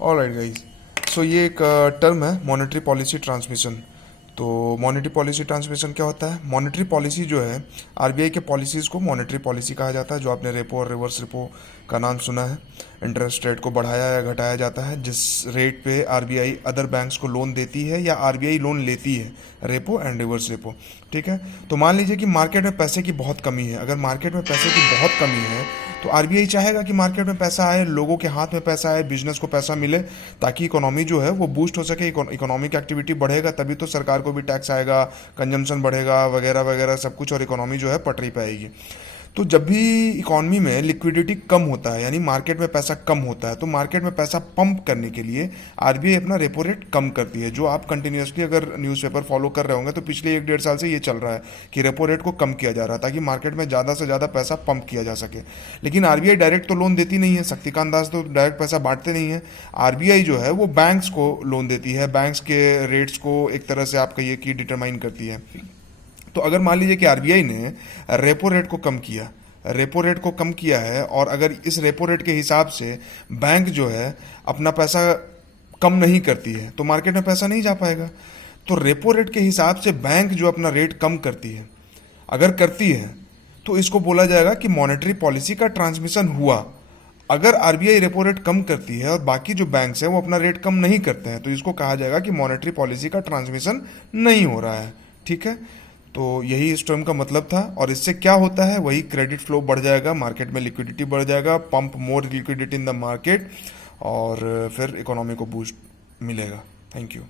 Alright guys, सो ये एक term है मॉनेटरी पॉलिसी ट्रांसमिशन। तो मॉनेटरी पॉलिसी ट्रांसमिशन क्या होता है? मॉनेटरी पॉलिसी जो है, आरबीआई के पॉलिसीज़ को मॉनेटरी पॉलिसी कहा जाता है। जो आपने रेपो और रिवर्स रेपो का नाम सुना है, इंटरेस्ट रेट को बढ़ाया या घटाया जाता है जिस रेट पे आरबीआई अदर बैंक्स को लोन देती है या आरबीआई लोन लेती है, रेपो एंड रिवर्स रेपो। ठीक है, तो मान लीजिए कि मार्केट में पैसे की बहुत कमी है। अगर मार्केट में पैसे की बहुत कमी है तो आरबीआई चाहेगा कि मार्केट में पैसा आए, लोगों के हाथ में पैसा आए, बिजनेस को पैसा मिले, ताकि इकोनॉमी जो है वो बूस्ट हो सके। इकोनॉमिक एक्टिविटी बढ़ेगा तभी तो सरकार को भी टैक्स आएगा, कंजम्पशन बढ़ेगा, वगैरह वगैरह सब कुछ, और इकोनॉमी जो है पटरी पे आएगी। तो जब भी इकोनॉमी में लिक्विडिटी कम होता है, यानी मार्केट में पैसा कम होता है, तो मार्केट में पैसा पंप करने के लिए आरबीआई अपना रेपो रेट कम करती है। जो आप कंटिन्यूसली अगर न्यूज़पेपर फॉलो कर रहे होंगे तो पिछले 1-1.5 साल से ये चल रहा है कि रेपो रेट को कम किया जा रहा है ताकि मार्केट में ज़्यादा से ज़्यादा पैसा पंप किया जा सके। लेकिन आरबीआई डायरेक्ट तो लोन देती नहीं है, शक्तिकांत दास तो डायरेक्ट पैसा बांटते नहीं है। आरबीआई जो है वो बैंक्स को लोन देती है, बैंक्स के रेट्स को एक तरह से आप कहिए कि डिटरमाइन करती है। तो अगर मान लीजिए कि आरबीआई ने रेपो रेट को कम किया, रेपो रेट को कम किया है, और अगर इस रेपो रेट के हिसाब से बैंक जो है अपना पैसा कम नहीं करती है तो मार्केट में पैसा नहीं जा पाएगा। तो रेपो रेट के हिसाब से बैंक जो अपना रेट कम करती है, अगर करती है, तो इसको बोला जाएगा कि मॉनेटरी पॉलिसी का ट्रांसमिशन हुआ। अगर आरबीआई रेपो रेट कम करती है और बाकी जो बैंक्स हैं वो अपना रेट कम नहीं करते हैं, तो इसको कहा जाएगा कि मॉनेटरी पॉलिसी का ट्रांसमिशन नहीं हो रहा है। ठीक है, तो यही इस टर्म का मतलब था। और इससे क्या होता है, वही क्रेडिट फ्लो बढ़ जाएगा, मार्केट में लिक्विडिटी बढ़ जाएगा, pump more liquidity in the market, और फिर इकोनॉमी को बूस्ट मिलेगा। Thank you.